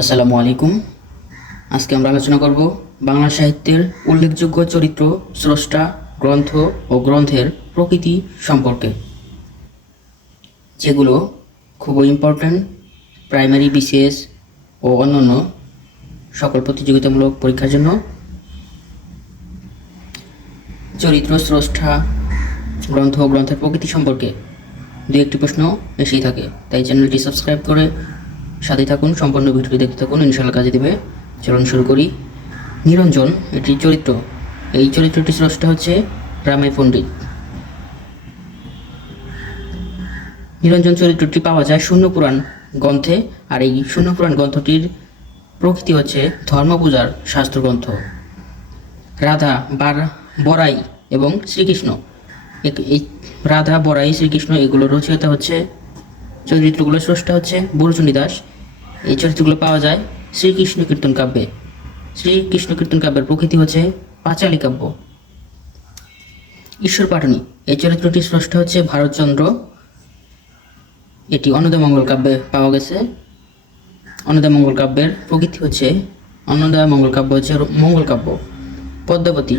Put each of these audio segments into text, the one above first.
আসসালামু আলাইকুম। আজকে আমরা আলোচনা করব বাংলা সাহিত্যের উল্লেখযোগ্য চরিত্র, স্রষ্টা, গ্রন্থ ও গ্রন্থের প্রকৃতি সম্পর্কে, যেগুলো খুবই ইম্পর্ট্যান্ট প্রাইমারি বিসিএস ও অন্যান্য সকল প্রতিযোগিতামূলক পরীক্ষার জন্য। চরিত্র, স্রষ্টা, গ্রন্থ ও গ্রন্থের প্রকৃতি সম্পর্কে দু একটি প্রশ্ন এসেই থাকে, তাই চ্যানেলটি সাবস্ক্রাইব করে সাথে থাকুন, সম্পূর্ণ ভিডিওটি দেখতে থাকুন ইনশাল্লাহ কাজে দেবে। চলুন শুরু করি। নিরঞ্জন, এটি চরিত্র। এই চরিত্রটি স্রষ্টা হচ্ছে রামাই পণ্ডিত। নিরঞ্জন চরিত্রটি পাওয়া যায় শূন্য পুরাণ গ্রন্থে, আর এই শূন্য পুরাণ গ্রন্থটির প্রকৃতি হচ্ছে ধর্মপূজার শাস্ত্রগ্রন্থ রাধা বার বরাই এবং শ্রীকৃষ্ণ। এই রাধা বরাই শ্রীকৃষ্ণ, এগুলোর রচয়িতা হচ্ছে চরিত্রগুলো স্রষ্টা হচ্ছে বরুচণ্ডী দাস। এই চরিত্রগুলো পাওয়া যায় শ্রীকৃষ্ণ কীর্তন কাব্যে। শ্রীকৃষ্ণ কীর্তন কাব্যের প্রকৃতি হচ্ছে পাঁচালী কাব্য। ঈশ্বর পাটনি, এই চরিত্রটি স্রষ্টা হচ্ছে ভারতচন্দ্র। এটি অন্নদামঙ্গল কাব্যে পাওয়া গেছে। অন্নদামঙ্গল কাব্যের প্রকৃতি হচ্ছে অন্নদামঙ্গল কাব্য হচ্ছে মঙ্গল কাব্য। পদ্মাবতী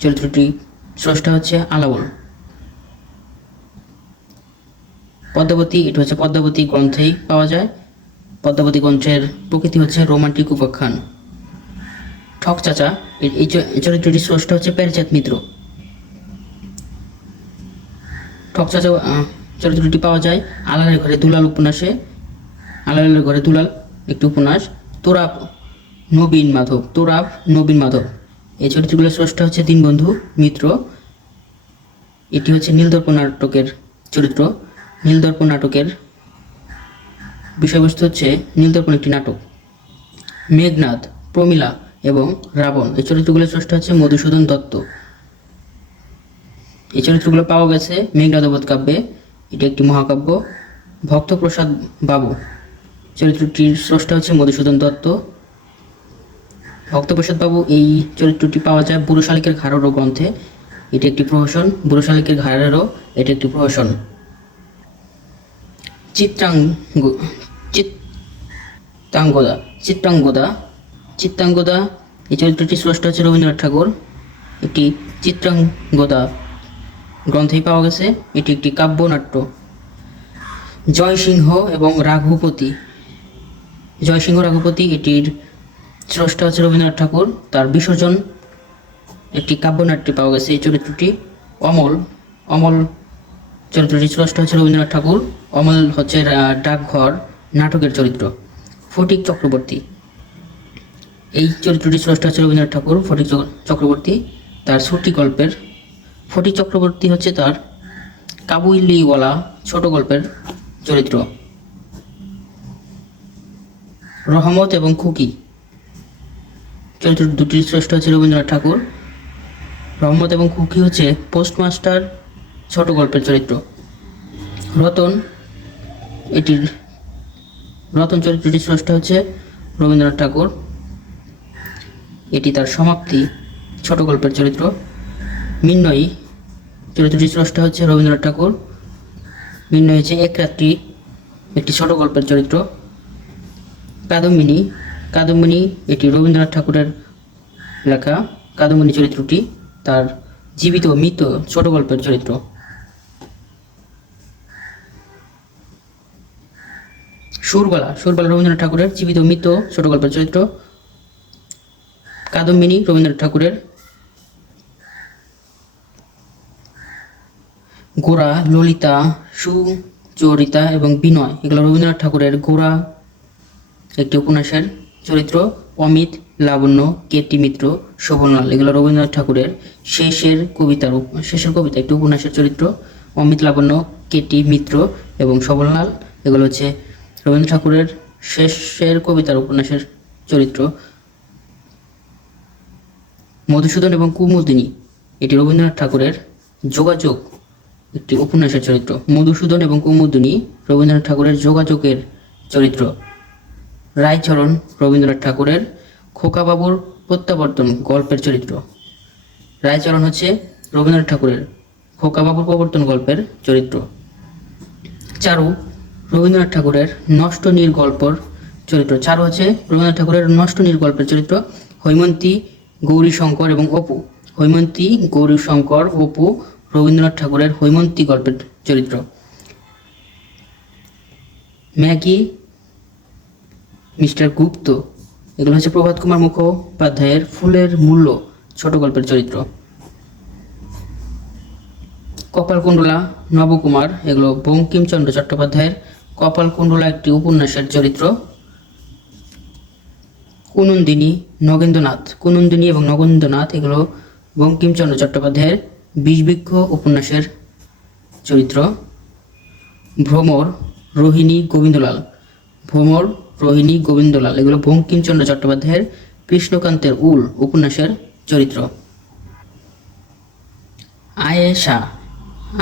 চরিত্রটি স্রষ্টা হচ্ছে আলাওল পদ্মাবতী, এটা হচ্ছে পদ্মাবতী গ্রন্থেই পাওয়া যায়। পদ্মাবতী গ্রন্থের প্রকৃতি হচ্ছে রোমান্টিক উপাখ্যান। ঠক চাচা এই চরিত্রটি স্রষ্টা হচ্ছে প্যারিচাঁদ মিত্র। ঠক চাচা চরিত্রটি পাওয়া যায় আলালের ঘরে দুলাল উপন্যাসে। আলালের ঘরে দুলাল, একটি উপন্যাস, তোরাব নবীন মাধব, তোরাব নবীন মাধব। এই চরিত্রগুলো স্রষ্টা হচ্ছে দীনবন্ধু মিত্র। এটি হচ্ছে নীলদর্প নাটকের চরিত্র। নীলদর্প নাটকের বিষয়বস্তু হচ্ছে নীলদর্পণ একটি নাটক। মেঘনাদ, প্রমিলা এবং রাবণ, এই চরিত্রগুলোর স্রষ্টা হচ্ছে মধুসূদন দত্ত। এই চরিত্রগুলো পাওয়া গেছে মেঘনাদবধ কাব্যে। এটি একটি মহাকাব্য। ভক্তপ্রসাদ বাবু, চরিত্রটির স্রষ্টা হচ্ছে মধুসূদন দত্ত। ভক্তপ্রসাদ বাবু, এই চরিত্রটি পাওয়া যায় বুড়ো শালিকের ঘাড়রও গ্রন্থে। এটি একটি প্রহসন বুড়ো শালিকের ঘাড়েরও এটি একটি প্রহসন। চিত্রাঙ্গ চিত্তাঙ্গদা চিত্রাঙ্গদা চিত্তাঙ্গদা এই চরিত্রটি স্রষ্টা হচ্ছে রবীন্দ্রনাথ ঠাকুর। একটি চিত্রাঙ্গদা গ্রন্থেই পাওয়া গেছে। এটি একটি কাব্যনাট্য। জয়সিংহ এবং রাঘুপতি। জয়সিংহ রাঘুপতি এটির স্রষ্টা হচ্ছে রবীন্দ্রনাথ ঠাকুর। তার বিসর্জন একটি কাব্যনাট্যে পাওয়া গেছে এই চরিত্রটি। অমল। অমল চরিত্রটি স্রষ্টা হচ্ছে রবীন্দ্রনাথ ঠাকুর। অমল হচ্ছে ডাকঘর, নাটকের চরিত্র। ফটিক চক্রবর্তী। এই চরিত্রটি স্রষ্টা হচ্ছে রবীন্দ্রনাথ ঠাকুর, ফটিক চক্রবর্তী, তার ছুটি গল্পের। ফটিক চক্রবর্তী হচ্ছে তার কাবুইলিওয়ালা ছোট গল্পের চরিত্র। রহমত এবং খুকি। চরিত্র দুটির শ্রেষ্ঠ হচ্ছে রবীন্দ্রনাথ ঠাকুর। রহমত এবং খুকি হচ্ছে পোস্টমাস্টার ছোট গল্পের চরিত্র। রতন, এটির, রতন চরিত্রটি স্রষ্টা হচ্ছে রবীন্দ্রনাথ ঠাকুর। এটি তার সমাপ্তি ছোট গল্পের চরিত্র। মিন্নয়ী, চরিত্রটি স্রষ্টা হচ্ছে রবীন্দ্রনাথ ঠাকুর। মিন্নয়ী হচ্ছে এক রাত্রি একটি ছোট গল্পের চরিত্র। কাদম্বিনী কাদম্বিনী এটি রবীন্দ্রনাথ ঠাকুরের লেখা। কাদম্বিনী চরিত্রটি তার জীবিত মৃত ছোট গল্পের চরিত্র। সুরবালা সুরবালা রবীন্দ্রনাথ ঠাকুরের জীবিত মৃত ছোট গল্পের চরিত্র। কাদম্বিনী রবীন্দ্রনাথ ঠাকুরের গোরা ললিতা, সুচরিতা এবং বিনয়, এগুলো রবীন্দ্রনাথ ঠাকুরের গোরা একটি উপন্যাসের চরিত্র। অমিত, লাবণ্য, কেটি মিত্র, শোভনলাল, এগুলো রবীন্দ্রনাথ ঠাকুরের শেষের কবিতার শেষের কবিতা, একটি উপন্যাসের চরিত্র। অমিত, লাবণ্য, কেটি মিত্র এবং শোভনলাল, এগুলো হচ্ছে রবীন্দ্র ঠাকুরের শেষের কবিতার উপন্যাসের চরিত্র মধুসূদন এবং কুমুদিনী। এটি রবীন্দ্রনাথ ঠাকুরের যোগাযোগ একটি উপন্যাসের চরিত্র। মধুসূদন এবং কুমুদিনী রবীন্দ্রনাথ ঠাকুরের যোগাযোগের চরিত্র। রায়চরণ রবীন্দ্রনাথ ঠাকুরের খোকাবাবুর প্রত্যাবর্তন গল্পের চরিত্র। রায়চরণ হচ্ছে রবীন্দ্রনাথ ঠাকুরের খোকাবাবুর প্রবর্তন গল্পের চরিত্র। চারু রবীন্দ্রনাথ ঠাকুরের নষ্ট নীল গল্পর চরিত্র। চার হচ্ছে রবীন্দ্রনাথ ঠাকুরের নষ্ট নষ্টনীর গল্পের চরিত্র, হৈমন্তী গৌরী শঙ্কর এবং অপু। হৈমন্তী গৌরী শঙ্কর অপু, রবীন্দ্রনাথ ঠাকুরের হৈমন্তী গল্পের চরিত্র। ম্যাগি, মিস্টার গুপ্ত, এগুলো হচ্ছে প্রভাত কুমার মুখোপাধ্যায়ের ফুলের মূল্য ছোট গল্পের চরিত্র। কপালকুণ্ডলা, নবকুমার, এগুলো বঙ্কিমচন্দ্র চট্টোপাধ্যায়ের কপালকুণ্ডলা একটি উপন্যাসের চরিত্র। কুনন্দিনী, নগেন্দ্রনাথ। কুনন্দিনী এবং নগেন্দ্রনাথ এগুলো বঙ্কিমচন্দ্র চট্টোপাধ্যায়ের বিষবৃক্ষ উপন্যাসের চরিত্র। ভ্রমর, রোহিণী, গোবিন্দলাল। ভ্রমর, রোহিণী, গোবিন্দলাল এগুলো বঙ্কিমচন্দ্র চট্টোপাধ্যায়ের কৃষ্ণকান্তের উল উপন্যাসের চরিত্র। আয়েশা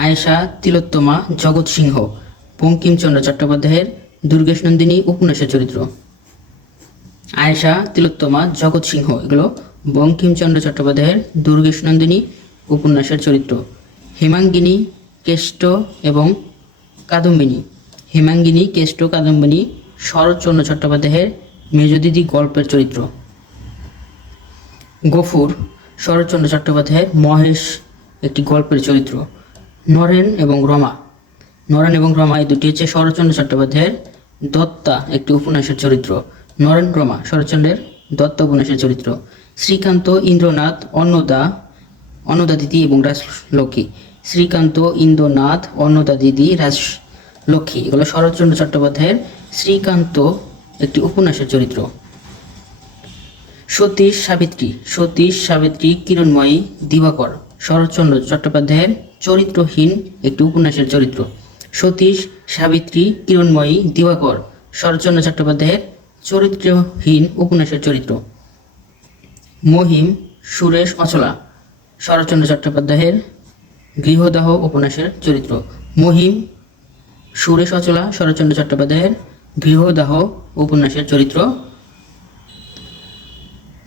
আয়েশা তিলোত্তমা জগৎ সিংহ বঙ্কিমচন্দ্র চট্টোপাধ্যায়ের দুর্গেশ নন্দিনী উপন্যাসের চরিত্র। আয়েশা, তিলোত্তমা, জগৎ সিংহ, এগুলো বঙ্কিমচন্দ্র চট্টোপাধ্যায়ের দুর্গেশ নন্দিনী উপন্যাসের চরিত্র। হেমাঙ্গিনী, কেষ্ট এবং কাদম্বিনী। হেমাঙ্গিনী, কেষ্ট, কাদম্বিনী, শরৎচন্দ্র চট্টোপাধ্যায়ের মেজদিদি গল্পের চরিত্র। গফুর, শরৎচন্দ্র চট্টোপাধ্যায়ের মহেশ একটি গল্পের চরিত্র। নরেন এবং রমা নরেন এবং রমা এই দুটি হচ্ছে শরৎচন্দ্র চট্টোপাধ্যায়ের দত্তা একটি উপন্যাসের চরিত্র। নরেন, রমা শরৎচন্দ্রের দত্তা উপন্যাসের চরিত্র। শ্রীকান্ত, ইন্দ্রনাথ, অন্নদা অন্নদা দিদি এবং রাজলক্ষ্মী। শ্রীকান্ত, ইন্দ্রনাথ, অন্নদা দিদি, রাজলক্ষ্মী। এগুলো শরৎচন্দ্র চট্টোপাধ্যায়ের শ্রীকান্ত একটি উপন্যাসের চরিত্র। সতীশ সাবিত্রী। সতীশ সাবিত্রী, কিরণময়ী দিবাকর। শরৎচন্দ্র চট্টোপাধ্যায়ের চরিত্রহীন একটি উপন্যাসের চরিত্র। সতীশ, সাবিত্রী, কিরণময়ী, দিবাকর, শরৎচন্দ্র চট্টোপাধ্যায়ের চরিত্রহীন উপন্যাসের চরিত্র। মহিম, সুরেশ অচলা, শরৎচন্দ্র চট্টোপাধ্যায়ের গৃহদাহ উপন্যাসের চরিত্র। মহিম, সুরেশ অচলা, শরৎচন্দ্র চট্টোপাধ্যায়ের গৃহদাহ উপন্যাসের চরিত্র।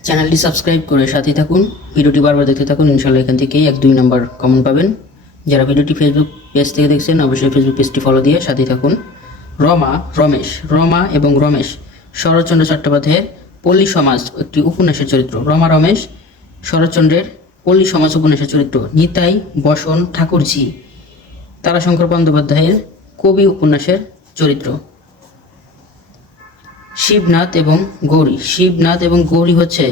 চ্যানেলটি সাবস্ক্রাইব করে সাথে থাকুন। ভিডিওটি বারবার দেখতে থাকুন। ইনশাল্লাহ এখান থেকেই এক দুই নম্বর কমন পাবেন। যারা ভিডিওটি ফেসবুক পেজ থেকে দেখছেন, অবশ্যই ফেসবুক পেজটি ফলো দিয়ে সাথে থাকুন। রমা, রমেশ, রমা এবং রমেশ, শরৎচন্দ্র চট্টোপাধ্যায়ের পল্লী সমাজ একটি উপন্যাসের চরিত্র। রমা, রমেশ, শরৎচন্দ্রের পল্লী সমাজ উপন্যাসের চরিত্র। নিতাই বসন ঠাকুরজি, তারাশঙ্কর বন্দ্যোপাধ্যায়ের কবি উপন্যাসের চরিত্র। শিবনাথ এবং গৌরী। শিবনাথ এবং গৌরী হচ্ছে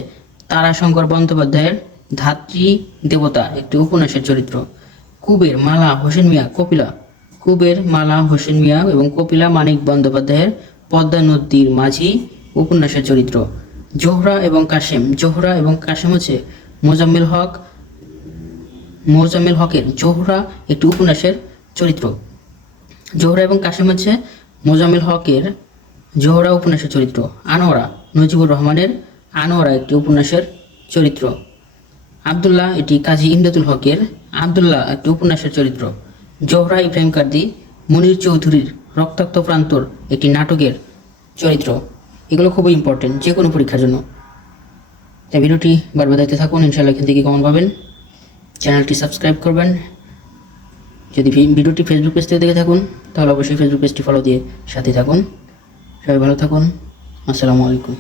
তারাশঙ্কর বন্দ্যোপাধ্যায়ের ধাত্রী দেবতা, একটি উপন্যাসের চরিত্র। কুবের মালা হোসেন মিয়া কপিলা। কুবের মালা হোসেন মিয়া এবং কপিলা মানিক বন্দ্যোপাধ্যায়ের পদ্মা নদীর মাঝি উপন্যাসের চরিত্র। জোহরা এবং কাশেম। জোহরা এবং কাশেম হচ্ছে মোজাম্মেল হক মোজাম্মেল হকের জোহরা একটি উপন্যাসের চরিত্র। জোহরা এবং কাশেম হচ্ছে মোজাম্মেল হকের জোহরা উপন্যাসের চরিত্র। আনোয়ারা, নজিবুর রহমানের আনোয়ারা একটি উপন্যাসের চরিত্র। আবদুল্লাহ এটি কাজী ইমদাদুল হকের, আবদুল্লাহ একটি উপন্যাসের চরিত্র। জোহরা ইব্রাহিম কার্দি, মনির চৌধুরীর রক্তাক্ত প্রান্তর একটি নাটকের চরিত্র। এগুলো খুবই ইম্পর্টেন্ট যে কোনো পরীক্ষার জন্য। তাই ভিডিওটি বারবার দেখতে থাকুন ইনশাল্লাহ এখান থেকে কমন পাবেন। চ্যানেলটি সাবস্ক্রাইব করবেন। যদি ভিডিওটি ফেসবুক পেজ থেকে দেখে থাকুন, তাহলে অবশ্যই ফেসবুক পেজটি ফলো দিয়ে সাথে থাকুন। সবাই ভালো থাকুন। আসসালামু আলাইকুম।